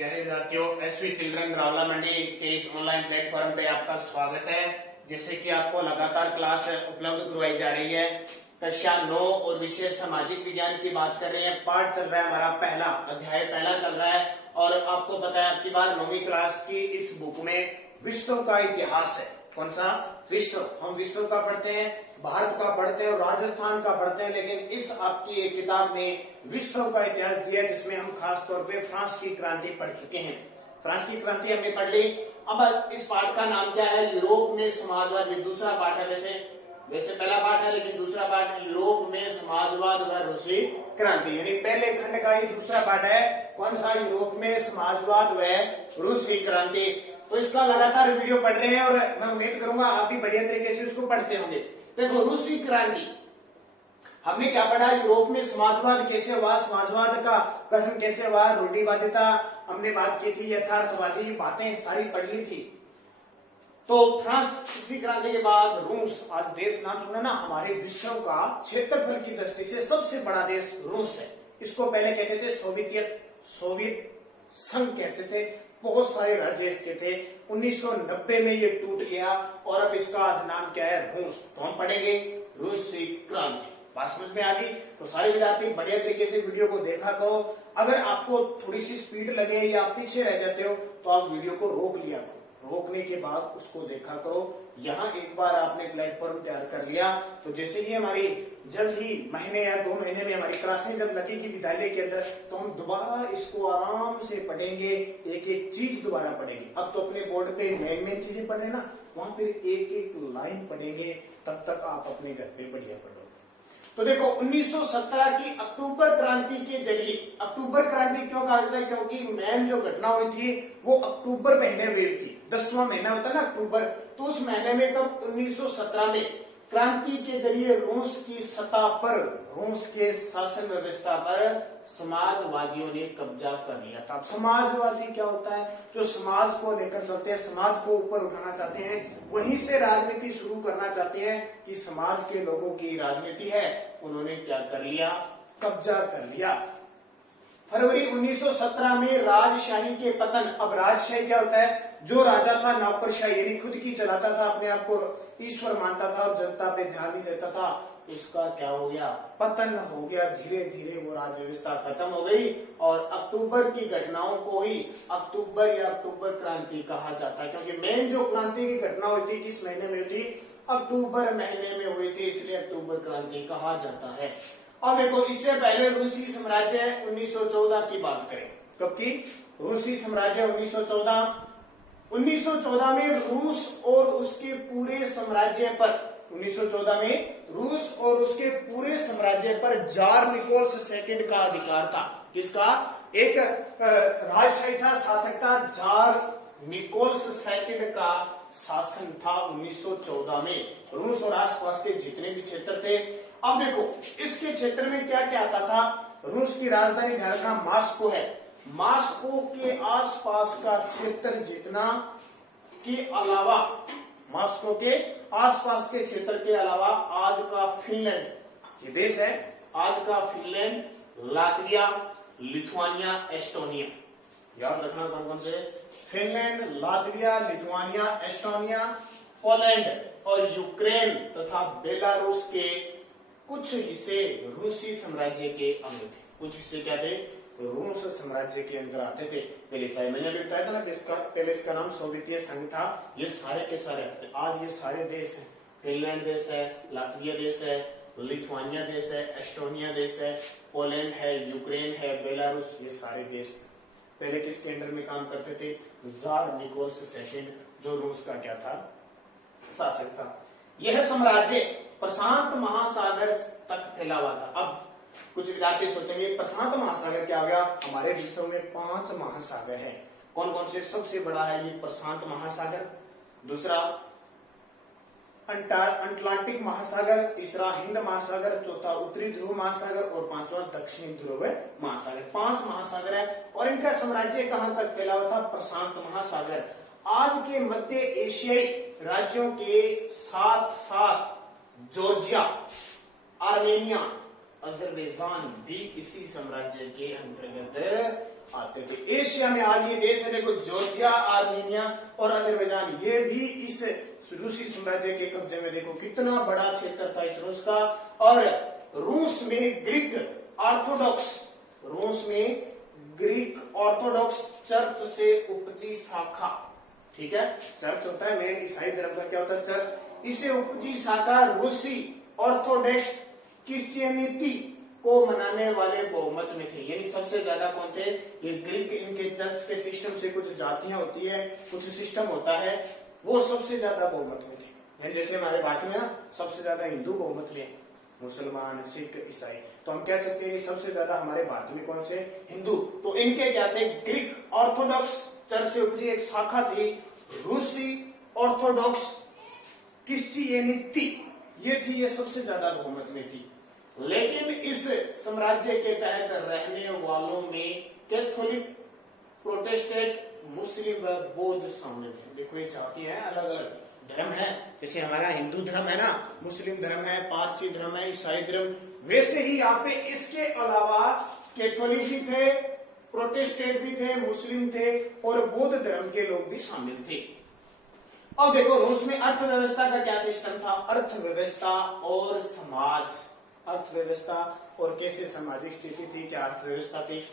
प्यारे विद्यार्थियों, SV children Rawla मंडी के इस ऑनलाइन प्लेटफॉर्म पे आपका स्वागत है। जैसे कि आपको लगातार क्लास उपलब्ध करवाई जा रही है, कक्षा 9 और विषय सामाजिक विज्ञान की बात कर रहे हैं। पाठ चल रहा है हमारा पहला अध्याय चल रहा है और आपको पता है आपकी बार 9वीं क्लास की इस बुक में विश्व का इतिहास है। कौन सा विश्व? हम विश्व का पढ़ते हैं, भारत का पढ़ते हैं और राजस्थान का पढ़ते हैं, लेकिन इस आपकी एक किताब में विश्व का इतिहास दिया है जिसमें हम खास तौर पे फ्रांस की क्रांति पढ़ चुके हैं। फ्रांस की क्रांति हमने पढ़ ली। अब इस पाठ का नाम क्या है? यूरोप में समाजवाद। ये दूसरा पाठ है, वैसे पहला पाठ है लेकिन दूसरा पाठ है यूरोप में समाजवाद व रूसी क्रांति, यानी पहले खंड का ही दूसरा पाठ है। कौन सा? यूरोप में समाजवाद व रूसी क्रांति। तो इसका लगातार वीडियो पढ़ रहे हैं और मैं उम्मीद करूंगा आप भी बढ़िया तरीके से उसको पढ़ते होंगे। देखो, रूसी क्रांति हमने क्या पढ़ा? यूरोप में समाजवाद कैसे हुआ, समाजवाद का गठन कैसे हुआ, रूढ़िवादिता हमने बात की थी, यथार्थवादी बातें सारी पढ़ ली थी। तो फ्रांस की क्रांति के बाद रूस, आज देश नाम सुना ना, हमारे विश्व का क्षेत्रफल की दृष्टि से सबसे बड़ा देश रूस है। इसको पहले कहते थे सोवियत संघ कहते थे, बहुत सारे राज्य इसके थे। 1990 में ये टूट गया और अब इसका आज नाम क्या है? रूस। तो हम पढ़ेंगे रूसी क्रांति। बात समझ में आ गई? तो सारे विद्यार्थी बढ़िया तरीके से वीडियो को देखा करो। अगर आपको थोड़ी सी स्पीड लगे या आप पीछे रह जाते हो तो आप वीडियो को रोक लिया करो, रोकने के बाद उसको देखा करो। यहाँ एक बार आपने प्लेटफॉर्म तैयार कर लिया तो जैसे ही हमारी जल्द ही महीने या 2 महीने में हमारी क्लासें जब लगेगी विद्यालय के अंदर, तो हम दोबारा इसको आराम से पढ़ेंगे, एक एक चीज दोबारा पढ़ेंगे। अब तो अपने बोर्ड पे मेन चीजें पढ़ रहे ना, वहां पे एक एक लाइन पढ़ेंगे, तब तक आप अपने घर पे बढ़िया पढ़ोगे। तो देखो, 1917 की अक्टूबर क्रांति के जरिए, अक्टूबर क्रांति क्यों कहा जाता है? क्योंकि मेन जो घटना हुई थी वो अक्टूबर महीने में हुई थी। 10वां महीना होता है ना अक्टूबर, तो उस महीने में कब? 1917 में क्रांति के जरिए रूस की सत्ता पर, रूस के शासन व्यवस्था पर समाजवादियों ने कब्जा कर लिया था। अब समाजवादी क्या होता है? जो समाज को लेकर चलते हैं, समाज को ऊपर उठाना चाहते हैं, वहीं से राजनीति शुरू करना चाहते हैं कि समाज के लोगों की राजनीति है, उन्होंने क्या कर लिया? कब्जा कर लिया। फरवरी 1917 में राजशाही के पतन। अब राजशाही क्या होता है? जो राजा था नौकरशाही, यानी खुद की चलाता था, अपने आप को ईश्वर मानता था और जनता पे ध्यान नहीं देता था, उसका क्या हो गया? पतन हो गया। धीरे धीरे वो राज व्यवस्था खत्म हो गई और अक्टूबर की घटनाओं को ही अक्टूबर या अक्टूबर क्रांति कहा जाता है, क्योंकि मेन जो क्रांति की घटना हुई थी किस महीने में हुई थी? अक्टूबर महीने में हुई थी, इसलिए अक्टूबर क्रांति कहा जाता है। अब देखो, इससे पहले रूसी साम्राज्य 1914 की बात करें। कब की? रूसी साम्राज्य 1914 में रूस और उसके पूरे साम्राज्य पर, 1914 में रूस और उसके पूरे साम्राज्य पर जार निकोलस सेकंड का अधिकार था। किसका? एक राजशाही था, शासक था, जार निकोलस सेकंड का शासन था 1914 में। रूस और आसपास के जितने भी क्षेत्र थे। अब देखो, इसके क्षेत्र में क्या क्या आता था? रूस की राजधानी घर का मास्को है, मास्को के आसपास का क्षेत्र जितना के अलावा, मास्को के आसपास के क्षेत्र के अलावा आज का फिनलैंड, ये देश है, आज का फिनलैंड, लातविया, लिथुआनिया, एस्टोनिया। याद रखना कौन कौन से? Finland, Latvia, Lithuania, Estonia, Poland और यूक्रेन तथा बेलारूस के कुछ हिस्से रूसी साम्राज्य के अंग थे। कुछ हिस्से क्या थे? रूस साम्राज्य के अंदर आते थे। पहले सारे मैंने भी बताया था ना, पहले इसका नाम सोवियत संघ था। ये सारे के सारे थे। आज ये सारे देश हैं, फिनलैंड देश है, लातविया देश है, लिथुआनिया देश है, एस्टोनिया देश है, पोलैंड है, यूक्रेन है, बेलारूस, ये सारे देश पहले किसके अंडर में काम करते थे? जार निकोलस सेकंड, जो रूस का क्या था? शासक था। यह साम्राज्य प्रशांत महासागर तक फैला हुआ था। अब कुछ विद्यार्थी सोचेंगे प्रशांत महासागर क्या हो गया? हमारे विश्व में 5 महासागर हैं। कौन कौन से? सबसे बड़ा है ये प्रशांत महासागर, दूसरा अटलांटिक महासागर, तीसरा हिंद महासागर, चौथा उत्तरी ध्रुव महासागर और 5वां दक्षिणी ध्रुव महासागर। 5 महासागर है और इनका साम्राज्य कहां तक फैला हुआ था? प्रशांत महासागर। आज के मध्य एशियाई राज्यों के साथ साथ जॉर्जिया, आर्मेनिया, अजरबैजान भी इसी साम्राज्य के अंतर्गत आते थे। एशिया में आज ये देश है, देखो जॉर्जिया, आर्मेनिया और अजरबैजान, ये भी इस रूसी साम्राज्य के कब्जे में। देखो कितना बड़ा क्षेत्र था इस रूस का। और रूस में ग्रीक ऑर्थोडॉक्स, रूस में ग्रीक ऑर्थोडॉक्स चर्च से उपजी शाखा, ठीक है, चर्च होता है मेन ईसाई धर्म का, क्या होता है चर्च, इसे उपजी शाखा रूसी ऑर्थोडॉक्स क्रिश्चियनिटी को मनाने वाले बहुमत में थे। यानी सबसे ज्यादा कौन थे, ये ग्रीक, इनके चर्च के सिस्टम से कुछ जातियां होती है, कुछ सिस्टम होता है, वो सबसे ज्यादा बहुमत में थे। जैसे हमारे भारत में ना सबसे ज्यादा हिंदू बहुमत में, मुसलमान, सिख, ईसाई, तो हम कह सकते हैं सबसे ज्यादा हमारे भारत में कौन से, हिंदू। तो इनके क्या थे, ग्रीक ऑर्थोडॉक्स चर्च से उपजी एक शाखा थी रूसी ऑर्थोडॉक्स क्रिश्चियनिटी, ये थी, ये सबसे ज्यादा बहुमत में थी। लेकिन इस साम्राज्य के तहत रहने वालों में कैथोलिक, प्रोटेस्टेंट, मुस्लिम व बौद्ध शामिल थे। देखो ये चाहती है अलग अलग धर्म है, जैसे हमारा हिंदू धर्म है ना, मुस्लिम धर्म है, पारसी धर्म है, ईसाई धर्म, वैसे ही यहाँ पे इसके अलावा कैथोलिक भी थे, प्रोटेस्टेंट भी थे, मुस्लिम थे और बौद्ध धर्म के लोग भी शामिल थे। अब देखो रूस में अर्थव्यवस्था का क्या सिस्टम था, अर्थव्यवस्था और समाज, अर्थव्यवस्था और कैसे सामाजिक स्थिति थी, क्या अर्थव्यवस्था थी।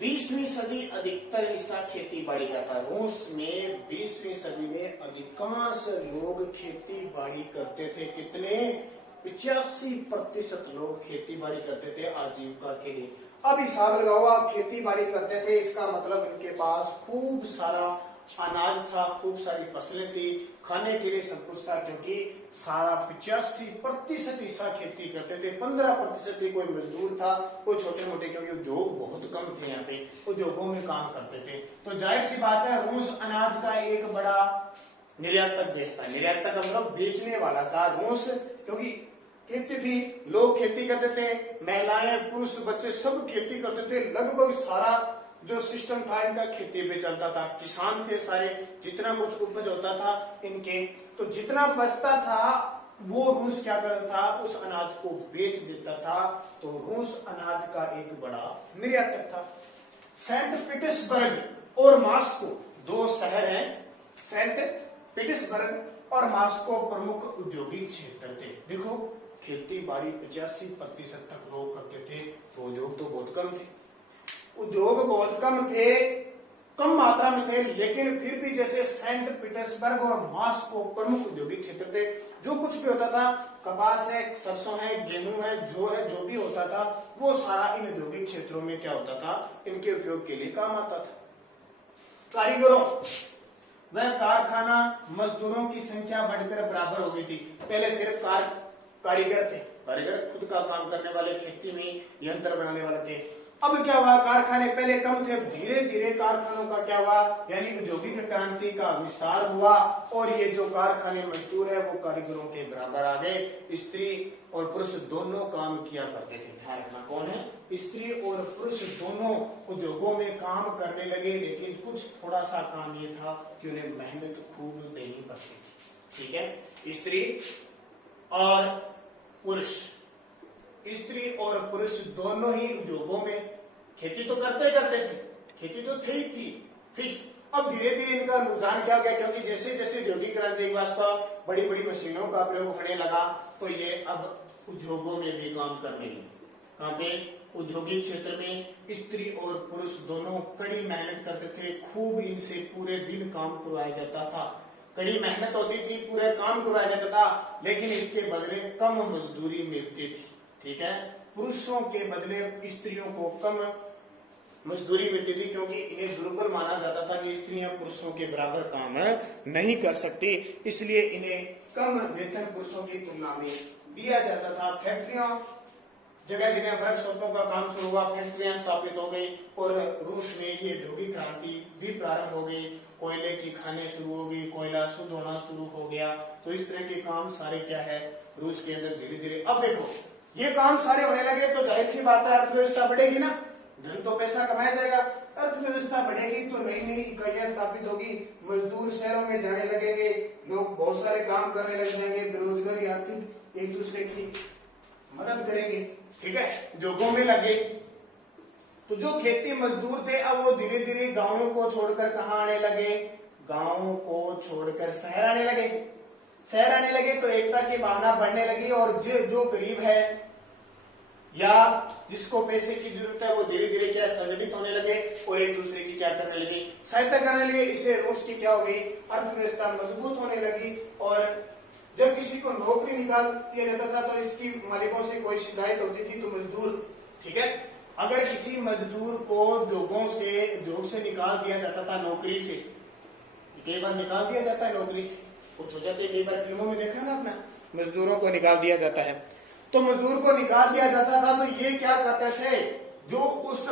20वीं सदी अधिकतर हिस्सा खेती बाड़ी का था। रूस में 20वीं सदी में अधिकांश लोग खेती बाड़ी करते थे। कितने, 85% लोग खेती बाड़ी करते थे आजीविका के लिए। अब हिसाब लगाओ, आप खेती बाड़ी करते थे, इसका मतलब इनके पास खूब सारा अनाज था, खूब सारी फसलें थी, खाने के लिए सब कुछ था, क्योंकि सारा 85% हिस्सा खेती करते थे। 15% ही कोई मजदूर था, कोई छोटे मोटे, क्योंकि उद्योग बहुत कम थे यहाँ पे, उद्योगों में काम करते थे। तो जाहिर सी बात है रूस अनाज का एक बड़ा निर्यातक देश था। निर्यातक मतलब बेचने वाला था रूस, क्योंकि खेती थी, लोग खेती करते थे, महिलाएं, पुरुष, बच्चे सब खेती करते थे। लगभग सारा जो सिस्टम था इनका खेती पे चलता था। किसान थे सारे, जितना कुछ उपज होता था इनके, तो जितना बचता था वो रूस क्या करता था, उस अनाज को बेच देता था। तो रूस अनाज का एक बड़ा निर्यातक था। सेंट पीटर्सबर्ग और मॉस्को, दो शहर हैं, सेंट पीटर्सबर्ग और मॉस्को प्रमुख औद्योगिक क्षेत्र थे। देखो खेती बाड़ी 85% तक लोग करते थे, तो उद्योग तो बहुत कम थे, उद्योग बहुत कम थे, कम मात्रा में थे, लेकिन फिर भी जैसे सेंट पीटर्सबर्ग और मॉस्को प्रमुख औद्योगिक क्षेत्र थे। जो कुछ भी होता था, कपास है, सरसों है, गेहूं है, जो भी होता था, वो सारा इन औद्योगिक क्षेत्रों में क्या होता था, इनके उपयोग के लिए काम आता था। कारीगरों व कारखाना मजदूरों की संख्या बढ़कर बराबर हो गई थी। पहले सिर्फ कारीगर थे, कारीगर खुद का काम करने वाले, खेती में यंत्र बनाने वाले थे। अब क्या हुआ, कारखाने पहले कम थे, धीरे धीरे कारखानों का क्या हुआ, यानी औद्योगिक क्रांति का विस्तार हुआ और ये जो कारखाने मजदूर है वो कारीगरों के बराबर आ गए। स्त्री और पुरुष दोनों काम किया करते थे। ध्यान रखना, कौन है, स्त्री और पुरुष दोनों उद्योगों में काम करने लगे, लेकिन कुछ थोड़ा सा काम ये था कि उन्हें मेहनत खूब देनी पड़ती थी। ठीक है, स्त्री और पुरुष, स्त्री और पुरुष दोनों ही उद्योगों में खेती तो करते थे, खेती तो थी फिक्स। अब धीरे धीरे इनका रुझान क्या हो गया, क्योंकि जैसे जैसे औद्योगिक क्रांति के बाद बड़ी बड़ी मशीनों का प्रयोग होने लगा, तो ये अब उद्योगों में भी काम करने लगे। कहाँ पे, औद्योगिक क्षेत्र में स्त्री और पुरुष दोनों कड़ी मेहनत करते थे, खूब इनसे पूरे दिन काम करवाया जाता था, कड़ी मेहनत होती थी, पूरे काम करवाया जाता था, लेकिन इसके बदले कम मजदूरी मिलती थी। ठीक है, पुरुषों के बदले स्त्रियों को कम मजदूरी मिलती थी, क्योंकि इन्हें दुर्बल माना जाता था कि स्त्रियां पुरुषों के बराबर काम नहीं कर सकती, इसलिए इन्हें कम वेतन पुरुषों की तुलना में दिया जाता था। फैक्ट्रियां, जगह जगह वर्कशॉपों का काम शुरू हुआ, फैक्ट्रियां स्थापित हो गई और रूस में ये औद्योगिक क्रांति भी प्रारंभ हो गई। कोयले की खानें शुरू हो गई, कोयला शुद्ध होना शुरू हो गया। तो इस तरह के काम सारे क्या है, रूस के अंदर धीरे धीरे। अब देखो ये काम सारे होने लगे, तो जाहिर सी बात है अर्थव्यवस्था बढ़ेगी ना, धन तो पैसा कमाया जाएगा, अर्थव्यवस्था बढ़ेगी तो नई नई इकाइयां स्थापित होगी, मजदूर शहरों में जाने लगेंगे, लोग बहुत सारे काम करने लग जाएंगे, बेरोजगारी, आर्थिक एक दूसरे की मदद करेंगे, ठीक है, उद्योगों में लगे। तो जो खेती मजदूर थे अब वो धीरे धीरे गांवों को छोड़कर कहाँ आने लगे, गांवों को छोड़कर शहर आने लगे। शहर आने लगे तो एकता की भावना बढ़ने लगी और जो गरीब है या जिसको पैसे की जरूरत है वो धीरे धीरे क्या संगठित होने लगे और एक दूसरे की क्या करने लगे, सहायता करने लगे। इससे रूस की क्या हो गई, अर्थव्यवस्था मजबूत होने लगी। और जब किसी को नौकरी निकाल दिया जाता था तो इसकी मालिकों से कोई शिकायत होती थी तो मजदूर, ठीक है, अगर किसी मजदूर को उद्योग से निकाल दिया जाता था नौकरी से, कई बार निकाल दिया जाता है नौकरी से, कुछ हो जाती है, कई बार फिल्मों में देखा ना अपना, मजदूरों को निकाल दिया जाता है। तो मजदूर को निकाल दिया जाता था तो ये क्या करते थे, जो उस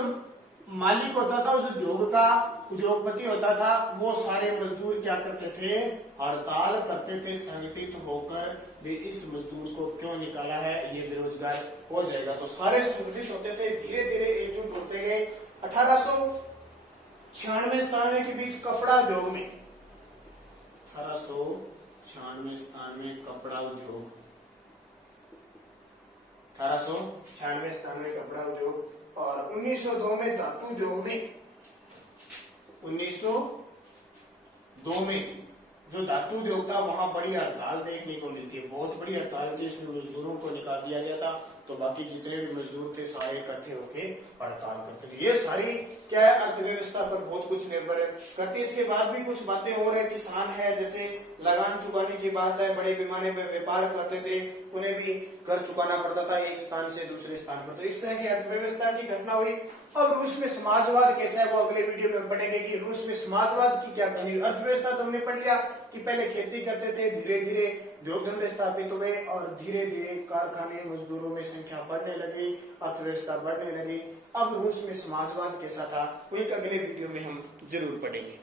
मालिक होता था, उस उद्योग का उद्योगपति होता था, वो सारे मजदूर क्या करते थे, हड़ताल करते थे संगठित होकर, भी इस मजदूर को क्यों निकाला है, ये बेरोजगार हो जाएगा। तो सारे संगठित होते थे, धीरे धीरे एकजुट होते गए। 1896-97 के बीच कपड़ा उद्योग में, 1896-97 कपड़ा उद्योग, 1896-97 कपड़ा उद्योग और 1902 में धातु उद्योग में, 1902 में जो धातु उद्योग था वहां बड़ी हड़ताल देखने को मिलती है, बहुत बड़ी हड़ताल थी, इसमें मजदूरों को निकाल दिया गया था। तो बाकी जितने भी मजदूर थे सारे इकट्ठे होके हड़ताल करते थे। ये सारी क्या है, अर्थव्यवस्था पर बहुत कुछ निर्भर करती है। इसके बाद भी कुछ बातें और है, किसान है, जैसे लगान चुकाने की बात है, बड़े पैमाने पे व्यापार करते थे, उन्हें भी कर चुकाना पड़ता था एक स्थान से दूसरे स्थान पर। तो इस तरह की अर्थव्यवस्था की घटना हुई। अब रूस में समाजवाद कैसा है वो अगले वीडियो में पढ़ेंगे कि रूस में समाजवाद की क्या कहानी। अर्थव्यवस्था तो हमने पढ़ लिया कि पहले खेती करते थे, धीरे धीरे उद्योग धंधे स्थापित हुए और धीरे धीरे कारखाने, मजदूरों में संख्या बढ़ने लगी, अर्थव्यवस्था बढ़ने लगी। अब रूस में समाजवाद कैसा था वो एक अगले वीडियो में हम जरूर पढ़ेंगे।